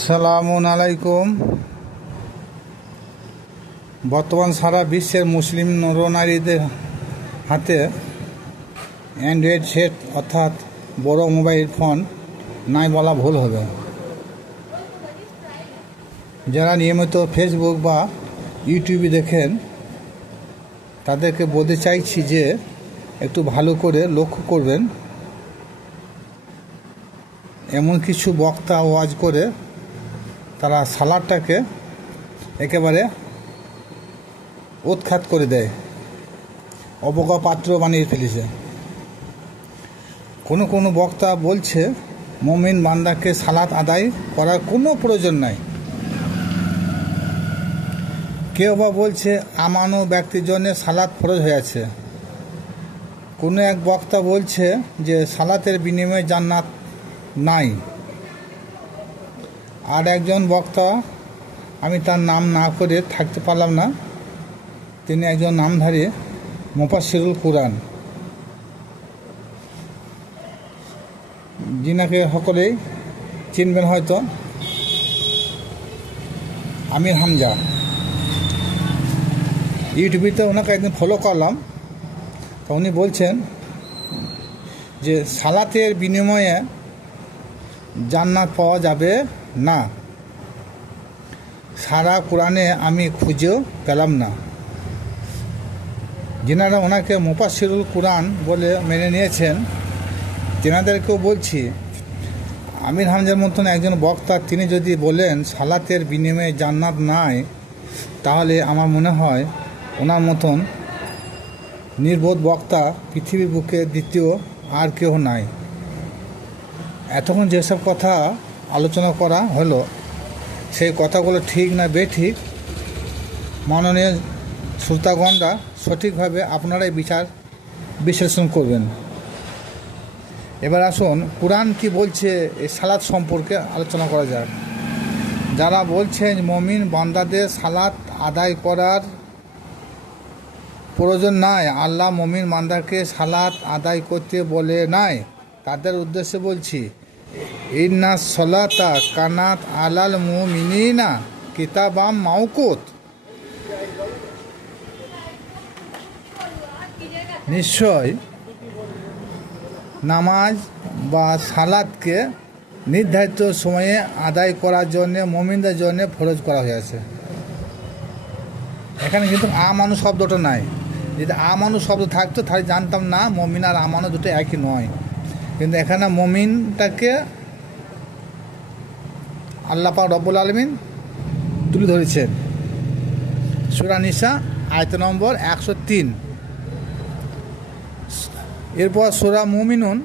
আসসালামু আলাইকুম। বর্তমান সারা বিশ্বের মুসলিম নরনারীদের হাতে অ্যান্ড্রয়েড সেট অর্থাৎ বড় মোবাইল ফোন নাই বলা ভুল হবে। যারা নিয়মিত ফেসবুক বা ইউটিউবে দেখেন তাদেরকে বলতে চাইছি যে একটু ভালো করে লক্ষ্য করবেন। এমন কিছু বক্তা ওয়াজ করে তারা সালাদটাকে একেবারে উৎখাত করে দেয়, অবজ্ঞা পাত্র বানিয়ে ফেলেছে। কোনো বক্তা বলছে মুমিন বান্দাকে সালাত আদায় করার কোনো প্রয়োজন নাই। কেউ বা বলছে আমানো ব্যক্তির জন্য সালাত ফরজ হয়েছে। কোনো এক বক্তা বলছে যে সালাতের বিনিময়ে জান্নাত নাই। আর একজন বক্তা, আমি তার নাম না করে থাকতে পারলাম না, তিনি একজন নামধারী মুফাসসিরুল কুরআন, যিনাকে সকলেই চিনবেন হয়তো, আমির হামজা। ইউটিউবেতে ওনাকে একদিন ফলো করলাম, তো উনি বলছেন যে সালাতের বিনিময়ে জান্নাত পাওয়া যাবে না। সারা কোরআনে আমি খুঁজেও পেলাম না। যিনারা ওনাকে মুফাসসিরুল কুরআন বলে মেনে নিয়েছেন তেনাদেরকেও বলছি, আমির হামজার মতন একজন বক্তা তিনি যদি বলেন সালাতের বিনিময়ে জান্নাত নাই, তাহলে আমার মনে হয় ওনার মতন নির্বোধ বক্তা পৃথিবীর বুকে দ্বিতীয় আর কেউ নাই। এতক্ষণ যেসব কথা আলোচনা করা হলো সেই কথাগুলো ঠিক না বেঠিক, মাননীয় শ্রোতাগণরা সঠিকভাবে আপনারাই বিশ্লেষণ করবেন। এবার আসুন কুরআন কি বলছে এই সালাত সম্পর্কে আলোচনা করা যাক। যারা বলছেন মুমিন বান্দাদের সালাত আদায় করার প্রয়োজন নাই, আল্লাহ মুমিন বান্দাকে সালাত আদায় করতে বলে নাই, তাদের উদ্দেশ্যে বলছি ইন্না সলাতা কানাত আলাল মুমিনিনা কিতাবাম মাওকুত। নিশ্চয় নামাজ বা সালাতকে নির্ধারিত সময়ে আদায় করার জন্য মুমিনদের জন্য ফরজ করা হয়েছে। এখানে কিন্তু আমানু শব্দটা নাই। যদি আমানু শব্দ থাকতো তাহলে জানতাম না মুমিন আর আমানু দুটো একই নয়। কিন্তু এখানে মুমিনটাকে আল্লাহ পাক রব্বুল আলামিন তুলে ধরেছেন। সূরা নিসা আয়াত নম্বর 103। এরপর সূরা মুমিনুন,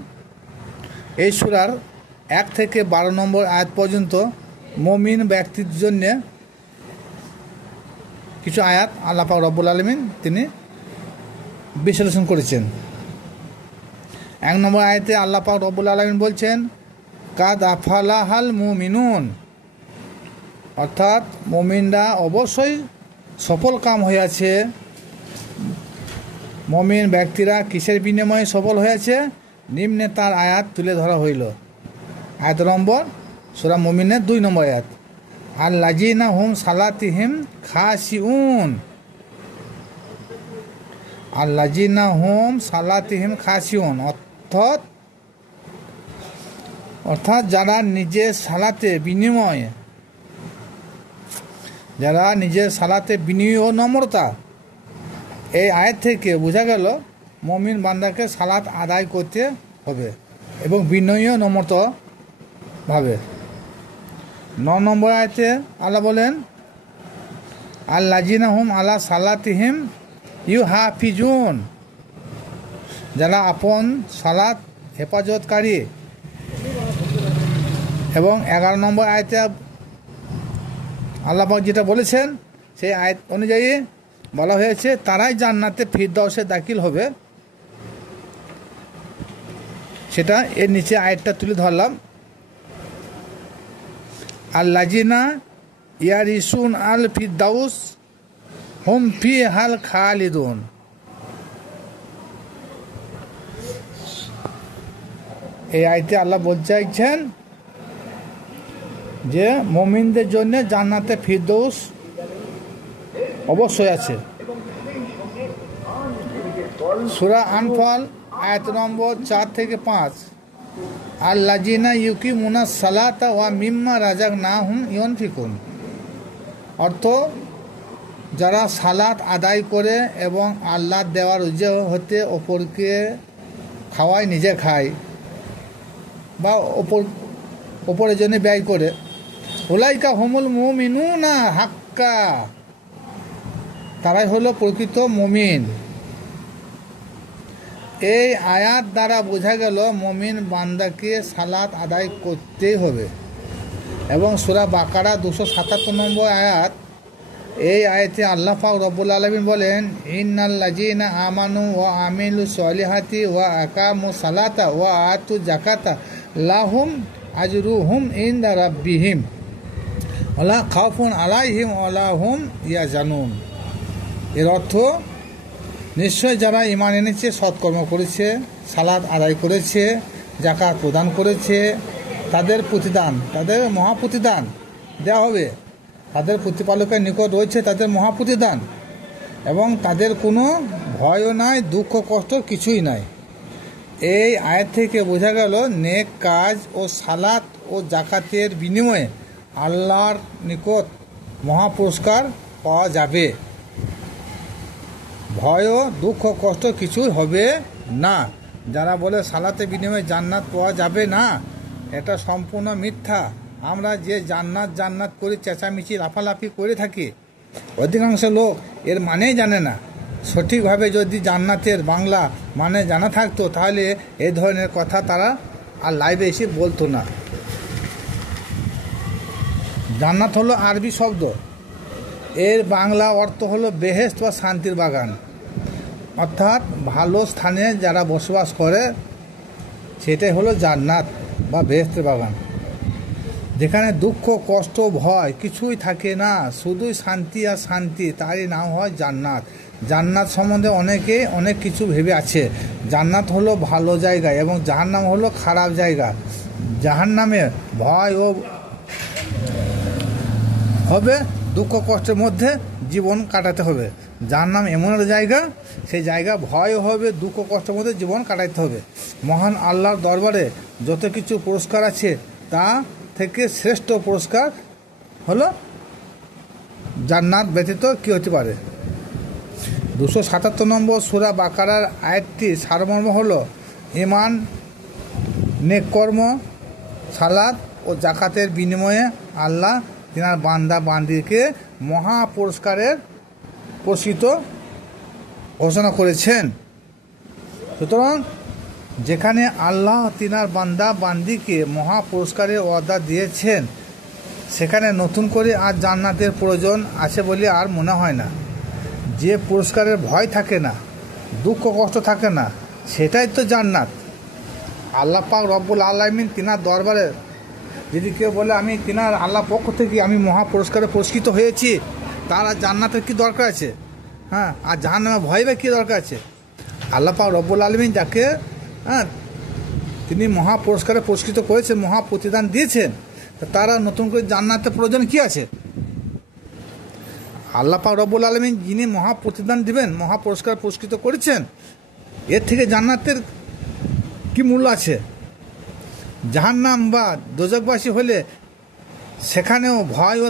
এই সূরার 1 থেকে 12 নম্বর আয়াত পর্যন্ত মুমিন ব্যক্তির জন্য কিছু আয়াত আল্লাহ পাক রব্বুল আলামিন তিনি বিশ্লেষণ করেছেন। 1 নম্বর আয়াতে আল্লাহ পাক রব্বুল আলামিন বলছেন কাদ আফলাহাল মুমিনুন, অর্থাৎ মুমিনরা অবশ্যই সফল কাম হয়েছে। মুমিন ব্যক্তিরা কিসের বিনিময়ে সফল হয়েছে, নিম্নে তার আয়াত তুলে ধরা হইল। আয়াত নম্বর সূরা মুমিনের 2 নম্বর আয়াত, আল্লাযিনা হুম সালাতিহিম খাশিউন। আল্লাযিনা হুম সালাতিহিম খাশিউন অর্থাৎ যারা নিজের সালাতে বিনয় ও নম্রতা। এই আয়াত থেকে বোঝা গেল মুমিন বান্দাকে সালাত আদায় করতে হবে এবং বিনয় ও নম্রতা ভাবে। 9 নম্বর আয়াতে আল্লাহ বলেন আল্লাযিনা হুম আলা সালাতিহিম ইউহাফিজুন, যারা আপন সালাত হেফাজতকারী। এবং 11 নম্বর আয়াতে আল্লাহ পাক যেটা বলেছেন সেই আয়াত অনুযায়ী বলা হয়েছে তারাই জান্নাতে ফিরদাউসে দাখিল হবে। সেটা এর নিচে আয়াতটা তুলে ধরলাম, আল্লাযিনা ইয়ারিসুন আল ফিরদাউস হুম ফিহাল খালিদুন। এই আয়াতে আল্লাহ বলতে চাইছেন যে মুমিনদের জন্য জান্নাতে ফিরদৌস অবশ্যই আছে। সূরা আনফাল আয়াত নম্বর 4 থেকে 5, আল্লাযিনা ইউকিমুনাস সালাতা ওয়া মিম্মা রাযাকনাহুম ইউনফিকুন। অর্থ, যারা সালাত আদায় করে এবং আল্লাহর দেওয়ার রুজি হতে অপরকে খাওয়ায়, নিজে খায় বা অপরের জন্য ব্যয় করে, উলাইকা হুমুল মুমিনুনা হাক্কা, তারাই হলো প্রকৃত মুমিন। এই আয়াত দ্বারা বোঝা গেল মুমিন বান্দাকে সালাত আদায় করতেই হবে। এবং সূরা বাকারা 277 নম্বর আয়াত, এই আয়াতে আল্লাহ পাক রব্বুল আলামিন বলেন, ইন্নাল্লাযীনা আমানু ওয়া আমিলুস সলিহাতি ওয়া আকামুস সালাতা ওয়া আতু যাকাতা লাহুম আজরুহুম ইনদা রাব্বিহিম ওয়ালা খাউফুন আলাইহিম ওয়ালা হুম ইয়াহজানুন। এর অর্থ, নিশ্চয় যারা ঈমান এনেছে, সৎকর্ম করেছে, সালাত আদায় করেছে, যাকাত প্রদান করেছে, তাদের প্রতিদান, তাদের মহাপ্রতিদান দেওয়া হবে। তাদের প্রতিপালকের নিকট রয়েছে তাদের মহাপ্রতিদান, এবং তাদের কোনো ভয়ও নাই, দুঃখ কষ্ট কিছুই নাই। এই আয়াত থেকে বোঝা গেল নেক কাজ ও সালাত ও যাকাতের বিনিময়ে আল্লাহর নিকট মহাপুরস্কার পাওয়া যাবে। ভয় ও দুঃখ কষ্ট কিছুই হবে না। যারা বলে সালাতের বিনিময়ে জান্নাত পাওয়া যাবে না, এটা সম্পূর্ণ মিথ্যা। আমরা যে জান্নাত জান্নাত করে চেঁচামেচি লাফালাফি করে থাকি, অধিকাংশ লোক এর মানেই জানে না। সঠিকভাবে যদি জান্নাতের বাংলা মানে জানা থাকতো, তাহলে এই ধরনের কথা তারা আর লাইভে এসে বলতো না। জান্নাত হলো আরবি শব্দ, এর বাংলা অর্থ হলো বেহেশত বা শান্তির বাগান। অর্থাৎ ভালো স্থানে যারা বসবাস করে, সেটাই হলো জান্নাত বা বেহেশতের বাগান, যেখানে দুঃখ কষ্ট ভয় কিছুই থাকে না, শুধুই শান্তি আর শান্তি, তারই নাম হয় জান্নাত। জান্নাত সম্বন্ধে অনেকে অনেক কিছু ভেবে আছে। জান্নাত হলো ভালো জায়গা এবং জাহান্নাম হলো খারাপ জায়গা। জাহান্নামে ভয় ও হবে, দুঃখ কষ্টের মধ্যে জীবন কাটাতে হবে। জাহান্নাম এমন একটা জায়গা, সেই জায়গা ভয় হবে, দুঃখ কষ্টের মধ্যে জীবন কাটাতে হবে। মহান আল্লাহর দরবারে যত কিছু পুরস্কার আছে, তা থেকে শ্রেষ্ঠ পুরস্কার হলো জান্নাত ব্যতীত কি হতে পারে। 277 নম্বর সূরা বাকারার আয়াতটি সারমর্ম হলো, ঈমান, নেক কর্ম, সালাত ও যাকাতের বিনিময়ে আল্লাহ তিনার বান্দা বান্দিকে মহা পুরস্কারের পুরস্কৃত ঘোষণা করেছেন। সুতরাং যেখানে আল্লাহ তিনার বান্দা বান্দিকে মহা পুরস্কারের ওয়াদা দিয়েছেন, সেখানে নতুন করে আর জান্নাতের প্রয়োজন আছে বলে আর মনে হয় না। যে পুরস্কারের ভয় থাকে না, দুঃখ কষ্ট থাকে না, সেটাই তো জান্নাত। আল্লাহ পাক রব্বুল আলামিন তিনার দরবারে যদি কেউ বলে আমি তিনার আল্লাহ পক্ষ থেকে আমি মহা পুরস্কারে পুরস্কৃত হয়েছি, তার আর জান্নাতের কী দরকার আছে? হ্যাঁ, আর জাহান্নামে ভয় বা কী দরকার আছে? আল্লাহ পাক রব্বুল আলামিন যাকে তিনি মহা পুরস্কারে পুরস্কৃত করেছেন, মহা প্রতিদান দিয়েছেন, তারা নতুন করে জান্নাতের প্রয়োজন কী আছে? আল্লাহ পাক রব্বুল আলামিন যিনি মহা প্রতিদান দিবেন, মহা পুরস্কার পুরস্কৃত করেছেন, এর থেকে জান্নাতের কি মূল্য আছে? জাহান্নাম বা দোজখবাসী হলে সেখানেও ভয়ও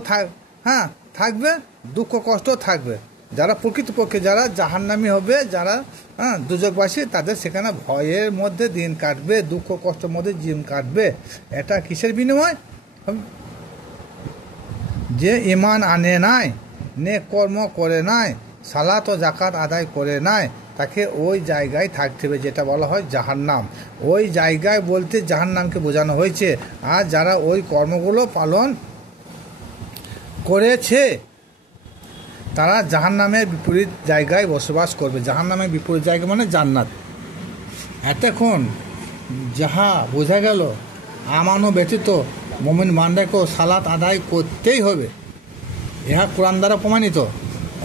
থাকবে, দুঃখ কষ্ট থাকবে। যারা প্রকৃতপক্ষে যারা জাহান্নামী হবে, যারা দোজখবাসী, তাদের সেখানে ভয়ের মধ্যে দিন কাটবে, দুঃখ কষ্টের মধ্যে দিন কাটবে। এটা কিসের বিনিময়? যে ঈমান আনে নাই, নেক কর্ম করে নাই, সালাত ও যাকাত আদায় করে নাই, তাকে ওই জায়গায় থাকতে হবে, যেটা বলা হয় জাহান্নাম। ওই জায়গায় বলতে জাহান্নামকে বোঝানো হয়েছে। আর যারা ওই কর্মগুলো পালন করেছে, তারা জাহান্নামের বিপরীত জায়গায় বসবাস করবে। জাহান্নামের বিপরীত জায়গা মানে জান্নাত। এতক্ষণ যাহা বোঝা গেল, আমানও ব্যতীত মুমিন বান্দাকেও সালাত আদায় করতেই হবে, ইহা কোরআন দ্বারা প্রমাণিত।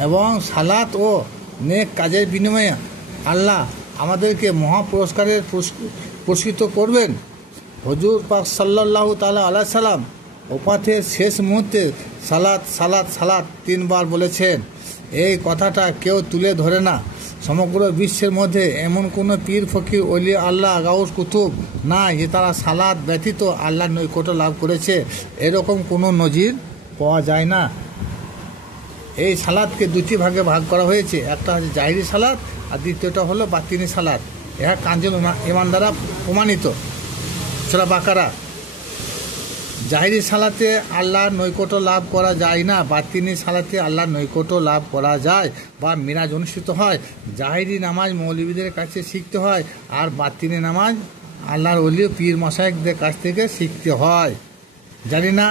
এবং সালাত ও নেক কাজের বিনিময়ে আল্লাহ আমাদেরকে মহা পুরস্কারের পুরস্কৃত করবেন। হুজুর পাক সাল্লাল্লাহু তাআলা আলাইহি সাল্লাম ওপাথের শেষ মুহূর্তে সালাত সালাত সালাত 3 বার বলেছেন। এই কথাটা কেউ তুলে ধরে না। সমগ্র বিশ্বের মধ্যে এমন কোনো পীর ফকির ওলি আল্লাহ গাউস কুতুব নাই যে তারা সালাত ব্যতীত আল্লাহর নৈকট্য লাভ করেছে। এরকম কোনো নজির পাওয়া যায় না। এই সালাদকে 2টি ভাগে ভাগ করা হয়েছে। একটা হচ্ছে জাহিরি সালাত আর দ্বিতীয়টা হলো বাতিনি সালাত। ইহা কাঞ্জুল ইমান দ্বারা প্রমাণিত। সূরা বাকারা। জাহিরি সালাতে আল্লাহর নৈকট্য লাভ করা যায় না, বাতিনি সালাতে আল্লাহর নৈকট্য লাভ করা যায় বা মিরাজ অনুষ্ঠিত হয়। জাহিরি নামাজ মৌলবীদের কাছে শিখতে হয়, আর বাতিনি নামাজ আল্লাহর ওলি পীর মশায়েখদের কাছ থেকে শিখতে হয়। জানি না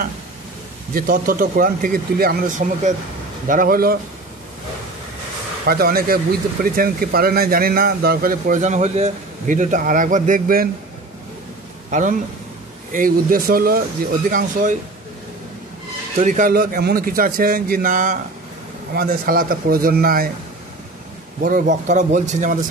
যে তথ্যটা কোরআন থেকে তুলে আমাদের সম্মুখে ধরা হলো, হয়তো অনেকে বুঝতে পেরেছেন কি পারে না জানি না। দরকারে প্রয়োজন হলে ভিডিওটা আর একবার দেখবেন। কারণ এই উদ্দেশ্য হলো যে অধিকাংশই তরিকার লোক এমন কিছু আছেন যে না আমাদের সালাতে প্রয়োজন নাই। বড় বক্তারা বলছেন যে আমাদের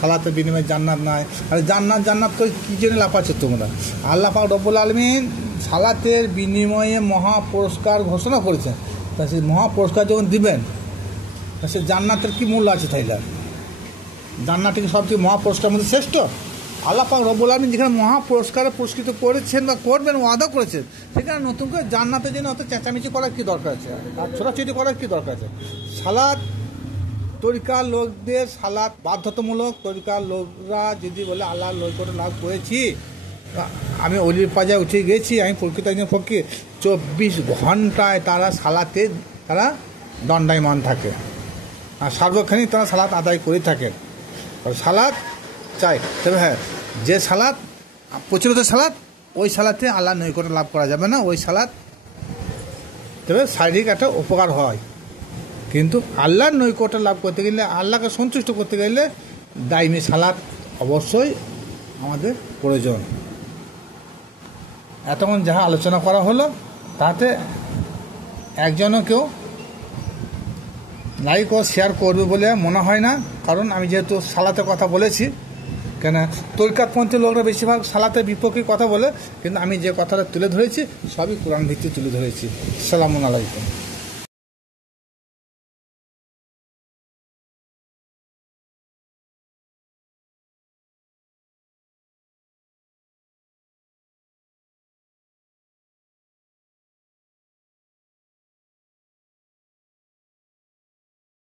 সালাতের বিনিময়ে জান্নাত নাই। আর জান্নাত করে কী জন্য লাফাচ্ছ তোমরা? আল্লাহ পাক রব্বুল আলামিন সালাতের বিনিময়ে মহা পুরস্কার ঘোষণা করেছেন। তা সেই মহা পুরস্কার যখন দিবেন তা সে জান্নাতের কী মূল্য আছে? তাইলে জান্নাতটি কি সবচেয়ে মহা পুরস্কারের মধ্যে শ্রেষ্ঠ? আল্লাহ পাক রব্বুল আলামিন যেখানে মহা পুরস্কারে পুরস্কৃত করেছেন বা করবেন ওয়াদা করেছেন, সেখানে নতুন করে জান্নাতের জন্য অত চেঁচামেচি করার কী দরকার আছে? আর ছোটাছুটি করার কী দরকার আছে? সালাত তরিকার লোকদের সালাত বাধ্যতামূলক। তরিকার লোকরা যদি বলে আল্লাহর নৈকট্য লাভ করেছি, আমি অলির পাজায় উঠে গেছি, আমি প্রকৃত একজন ফকির, 24 ঘন্টায় তারা সালাতে তারা দণ্ডায়মান থাকে আর সার্বক্ষণিক তারা সালাত আদায় করে থাকেন। সালাত চাই, তবে হ্যাঁ যে সালাত প্রচলিত সালাত, ওই সালাতে আল্লাহর নৈকট্য লাভ করা যাবে না। ওই সালাত তবে শারীরিক একটা উপকার হয়, কিন্তু আল্লাহর নৈকট্য লাভ করতে গেলে, আল্লাহকে সন্তুষ্ট করতে গেলে দাইমি সালাত অবশ্যই আমাদের প্রয়োজন। এতক্ষণ যাহা আলোচনা করা হলো তাতে একজনও কেউ লাইক ও শেয়ার করবে বলে মনে হয় না। কারণ আমি যেহেতু সালাতের কথা বলেছি, কেন তরিকাতপন্থী লোকরা বেশিরভাগ সালাতের বিপক্ষে কথা বলে, কিন্তু আমি যে কথাটা তুলে ধরেছি সবই কোরআন ভিত্তিক তুলে ধরেছি। আসসালামু আলাইকুম।